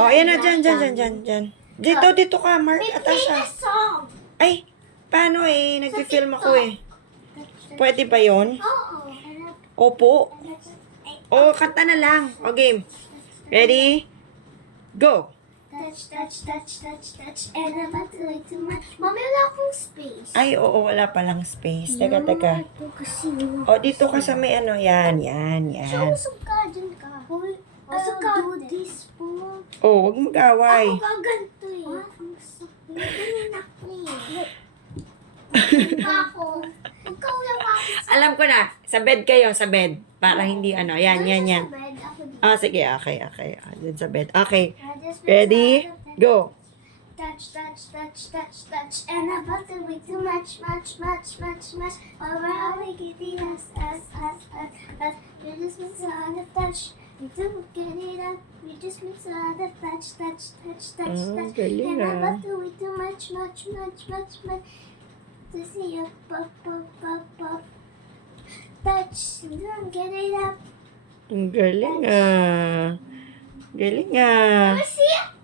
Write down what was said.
Oh, ayan na, dyan. Dito ka, Mark, Play Atasha. the song. Ay, paano nag-film ako Pwede ba yun? Oo. Opo. O, kanta na lang. O, game. Ready? Go. Touch, and I'm about to like too much. Mami, wala akong space. Ay, oo, wala palang space. Teka. Kasi O, dito ka sa may Yan. So, usog ka, dyan ka. Usog ka. Do this po. O, huwag mag-away. Ako gaganto eh. Ang sakit. Ganyan ako eh. Ako. Ikaw lang ako. Alam ko na. Sa bed kayo, sa bed. Para hindi Yan. Ako dito. Ah, sige, okay. Dun sa bed. Okay. Ready? Go. Touch, and I'm about to be too much. Over, we get the us. You just miss all the touch. You don't get it up. You just miss all the touch. Galing And I'm about to be too much. To see you pop. Touch, you don't get it up. Ang galing ah. Galing ah. See it?